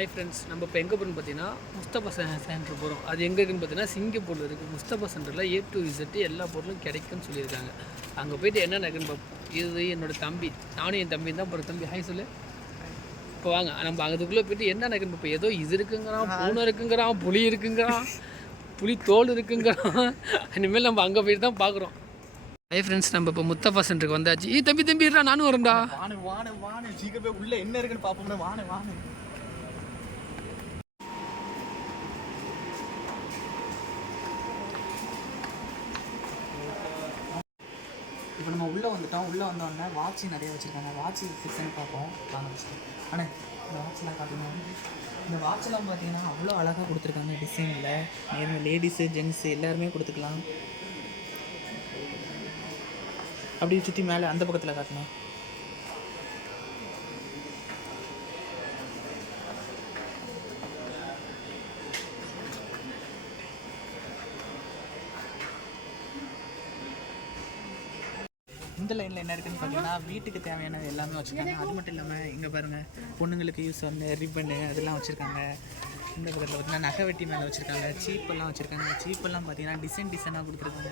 Hi friends, நம்ம இப்போ எங்கே போகிறோம்னு பார்த்தீங்கன்னா முஸ்தபா சென்டர் போகிறோம். அது எங்கே இருக்குதுன்னு பார்த்தீங்கன்னா சிங்கப்பூரில் இருக்குது. முஸ்தபா சென்டரில் A to Z எல்லா பொருளும் கிடைக்குன்னு சொல்லியிருக்காங்க. அங்கே போய்ட்டு என்ன நடக்குன்னு பார்ப்போம். இது என்னோடய தம்பி, நானும் என் தம்பி தான் போகிற. தம்பி ஹாய் சொல்லு. இப்போ வாங்க நம்ம அதுக்குள்ளே போய்ட்டு என்ன நடக்குன்னு பார்ப்போம். ஏதோ இது இருக்குங்கிறான், பூனை இருக்குங்கிறான், புளி இருக்குங்கிறான், புளி தோல் இருக்குங்கிறான். இனிமேல் நம்ம அங்கே போய்ட்டு தான் பார்க்குறோம். ஹாய் ஃப்ரெண்ட்ஸ், நம்ம இப்போ முஸ்தபா சென்டருக்கு வந்தாச்சு. தம்பி இருடா, நானும் வரேன்டா. வானு சீக்கிரமே உள்ள என்ன இருக்குன்னு பார்ப்போம்னா வானு. இப்போ நம்ம உள்ளே வந்துட்டோம். உள்ளே வந்தோடனே வாட்ச் நிறைய வச்சுருக்காங்க. வாட்ச் செக்ஷன் பார்ப்போம். ஆனால் இந்த வாட்ச்லாம் காட்டணும். இந்த வாட்செல்லாம் பார்த்தீங்கன்னா அவ்வளோ அழகாக கொடுத்துருக்காங்க டிசைனில். நேரில் லேடிஸு ஜென்ஸு எல்லாருமே கொடுத்துக்கலாம். அப்படியே சுற்றி மேலே அந்த பக்கத்தில் காட்டணும். இந்த லைனில் என்ன இருக்குதுன்னு பார்த்தீங்கன்னா வீட்டுக்கு தேவையானது எல்லாமே வச்சுருக்காங்க. அது மட்டும் இல்லாமல் இங்கே பாருங்கள், பொண்ணுங்களுக்கு யூஸ் பண்ண ரிப்பனு அதெல்லாம் வச்சுருக்காங்க. இந்த பக்கத்தில் பார்த்தீங்கன்னா நகை வெட்டி மேலே வச்சுருக்காங்க. சீப்பெல்லாம் வச்சுருக்காங்க. சீப்பெல்லாம் பார்த்தீங்கன்னா டிசைனாக கொடுத்துருக்காங்க.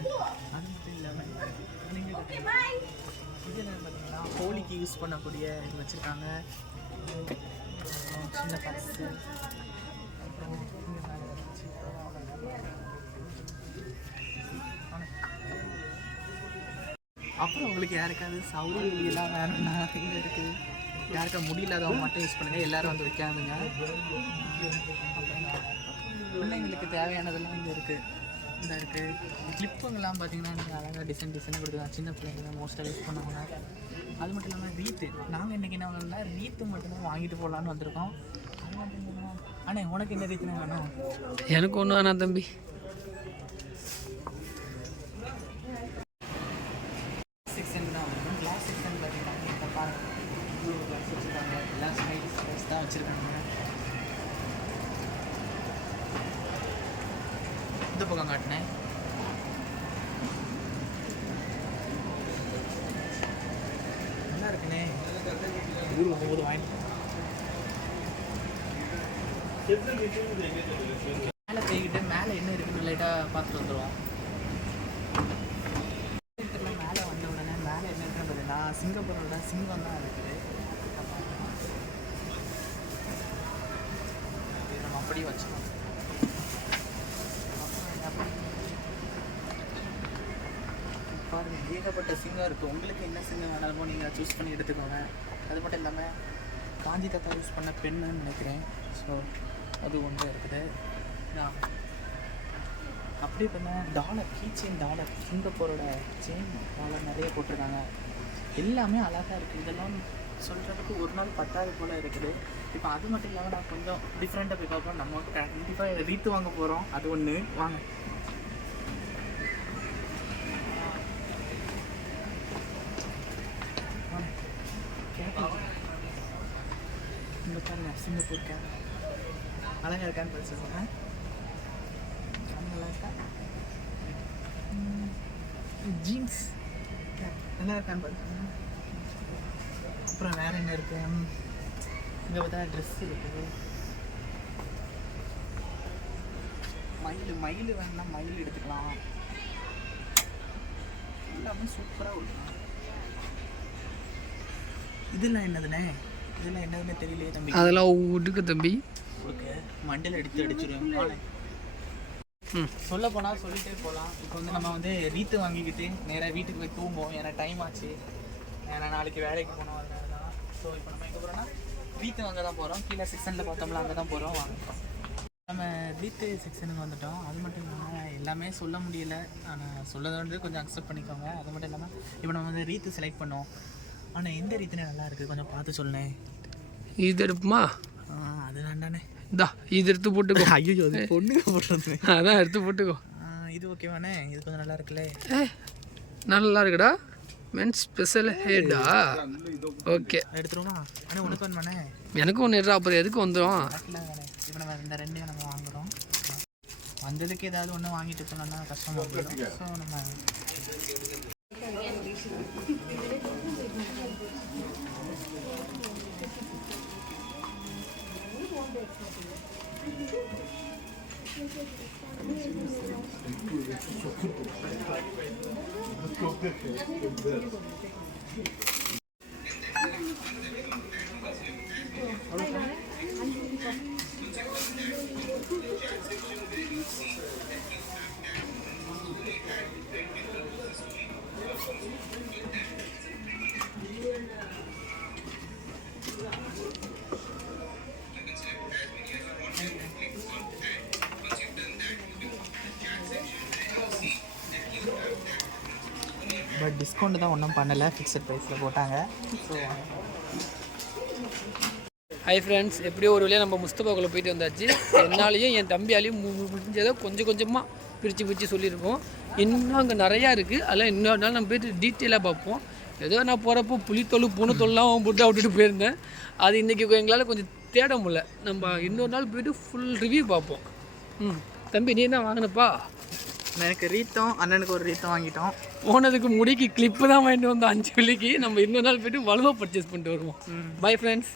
அது மட்டும் இல்லாமல் இதில் பார்த்தீங்கன்னா ஹோலிக்கு யூஸ் பண்ணக்கூடிய இது வச்சுருக்காங்க. சின்ன பர்ஸு, அப்புறம் இங்கே மேலே அப்புறம் உங்களுக்கு யாருக்காவது சௌரியெல்லாம் வேணும்னா இங்கே இருக்குது. யாருக்கா முடியலாதவங்க மட்டும் யூஸ் பண்ணுங்கள். எல்லோரும் வந்து வைக்காதுங்க. பிள்ளைங்களுக்கு தேவையானதெல்லாம் இங்கே இருக்குது. இந்த இருக்குது கிளிப்புங்கெல்லாம் பார்த்தீங்கன்னா நீங்கள் அழகாக டிசைனாக கொடுக்கலாம். சின்ன பிள்ளைங்க மோஸ்ட்டாக யூஸ் பண்ணுவாங்க. அது மட்டும் இல்லாமல் ரீத்து, நாங்கள் இன்றைக்கி என்ன பண்ணோம்னா ரீத்து மட்டும்தான் வாங்கிட்டு போகலான்னு வந்திருக்கோம். அது மட்டும் இல்லாமல் ஆனால் உனக்கு என்ன ரீத்துனா வேணும்? எனக்கு ஒன்று வேணாம் தம்பி. இந்த பக்கம் காட்டினேன். நல்லா இருக்குண்ணே. ஊர் வரும்போது வாங்கிட்டு மேலே போய்கிட்டு மேலே என்ன இருக்குன்னு லைட்டாக பார்த்துட்டு வந்துடுவோம். மேலே வந்த உடனே மேலே என்ன இருக்குன்னு பார்த்தீங்கன்னா சிங்கப்பூரோட சிங்கம் தான் இருக்குது. நம்ம அப்படியே வச்சுக்கோம். பாருங்கள், ஏகப்பட்ட சிங்கம் இருக்குது. உங்களுக்கு என்ன சிங்கம் வேணாலுமோ நீங்கள் சூஸ் பண்ணி எடுத்துக்கோங்க. அது மட்டும் இல்லாமல் காஞ்சி தாத்தா யூஸ் பண்ண பெண்ணுன்னு நினைக்கிறேன். ஸோ அது ஒன்று இருக்குது. அப்படி பண்ண டாலர், கீச்செயின் டாலர், சிங்கப்பூரோட செயின் டாலர் நிறைய போட்டிருக்காங்க. எல்லாமே அழகாக இருக்குது. இதெல்லாம் சொல்கிறதுக்கு ஒரு நாள் 10 போல் இருக்குது. இப்போ அது மட்டும் இல்லாமல் நான் கொஞ்சம் டிஃப்ரெண்ட்டாக போய் பார்ப்போம். நம்ம கண்டிப்பாக ரீத்து வாங்க போகிறோம். அது ஒன்று வாங்க. இங்கே பாருங்க, சிங்கப்பூர் கேப் அழகாக இருக்கான்னு பார்த்து சொல்லுங்கள். நல்லா இருக்கா? ஜீன்ஸ் கேப் நல்லா இருக்கான்னு பார்த்துக்கோங்க. அப்புறம் வேறு என்ன இருக்குது? இங்கே பார்த்தா ட்ரெஸ் இருக்குது. மயில் வேணும்னா மயில் எடுத்துக்கலாம். எல்லாமே சூப்பராக கொடுக்கலாம். இதெல்லாம் என்னதுண்ணே? இதெல்லாம் என்னதுன்னு தெரியலையே தம்பி. அதெல்லாம் விட்டுக்கு தம்பி, உங்களுக்கு மண்டையில் அடிச்சிருவேன். சொல்ல போனால் சொல்லிகிட்டே போகலாம். இப்போ வந்து நம்ம வந்து ரீத்து வாங்கிக்கிட்டு நேராக வீட்டுக்கு போய் தூங்குவோம். ஏன்னா டைம் ஆச்சு. ஏன்னா நாளைக்கு வேலைக்கு போனோம். அதனால தான். ஸோ இப்போ நம்ம எங்கே போகிறோம்னா ரீத்து வாங்க தான் போகிறோம். கீழே செக்ஷனில் பார்த்தோம்ல அங்கே தான் போகிறோம். வாங்கிட்டோம். நம்ம ரீத்து செக்ஷனுக்கு வந்துவிட்டோம். அது மட்டும் இல்லாமல் எல்லாமே சொல்ல முடியல. ஆனால் சொல்லதை வந்து கொஞ்சம் அக்செப்ட் பண்ணிக்கோங்க. அது மட்டும் இல்லாமல் இப்போ நம்ம வந்து ரீத்து செலக்ட் பண்ணோம். ஆனால் எந்த ரீத்துனே நல்லா இருக்குது, கொஞ்சம் பார்த்து சொல்லேன். இது எடுப்புமா? அது வேண்டானே. இந்தா இது எடுத்து போட்டுக்கோ. ஐயோ, அது பொண்ணுங்க போட்டுறது. அதான் எடுத்து போட்டுக்கோ. இது ஓகேவானே? இது கொஞ்சம் நல்லா இருக்குல்ல? நல்லா இருக்குடா. மென்ஸ் ஸ்பெஷல் ஹேடா. ஓகே எடுத்துருவோமா? ஆனால் உனக்கு வேணுமாண்ணே? எனக்கும் ஒன்று எடுறா. அப்புறம் எதுக்கு வந்துடும்? இப்போ நம்ம இந்த ரெண்டையும் நம்ம வாங்குகிறோம். வந்ததுக்கு ஏதாவது ஒன்று வாங்கிட்டு போனோம்னா கஷ்டமாக போயிடும். ஸோ நம்ம பட் டிஸ்கவுண்ட் தான் ஒன்றும் பண்ணலை, ஃபிக்ஸட் ப்ரைஸில் போட்டாங்க. ஸோ ஹை ஃப்ரெண்ட்ஸ், எப்படியோ ஒரு வழியாக நம்ம முஸ்தபாக்குள்ளே போயிட்டு வந்தாச்சு. என்னாலையும் என் தம்பியாலையும் முடிஞ்சதை கொஞ்சம் கொஞ்சமாக பிரித்து சொல்லியிருக்கோம். இன்னும் அங்கே நிறையா இருக்குது. அதெல்லாம் இன்னொரு நாள் நம்ம போய்ட்டு டீட்டெயிலாக பார்ப்போம். ஏதோ நான் போகிறப்போ புலித்தொல் பூனைத்தொல்லாம் போட்டு விட்டுட்டு போயிருந்தேன். அது இன்றைக்கி எங்களால் கொஞ்சம் தேட முடியல. நம்ம இன்னொரு நாள் போய்ட்டு ஃபுல் ரிவ்யூ பார்ப்போம். தம்பி நீ என்ன வாங்கினப்பா? எனக்கு ரீத்தம், அண்ணனுக்கு ஒரு ரீத்தம் வாங்கிட்டோம். போனதுக்கு முடிக்கு கிளிப்பு தான் வாங்கிட்டு வந்தோம் 5 வெள்ளிக்கு. நம்ம இன்னொரு நாள் போய்ட்டு வலுவாக பர்ச்சேஸ் பண்ணிட்டு வருவோம். Bye friends.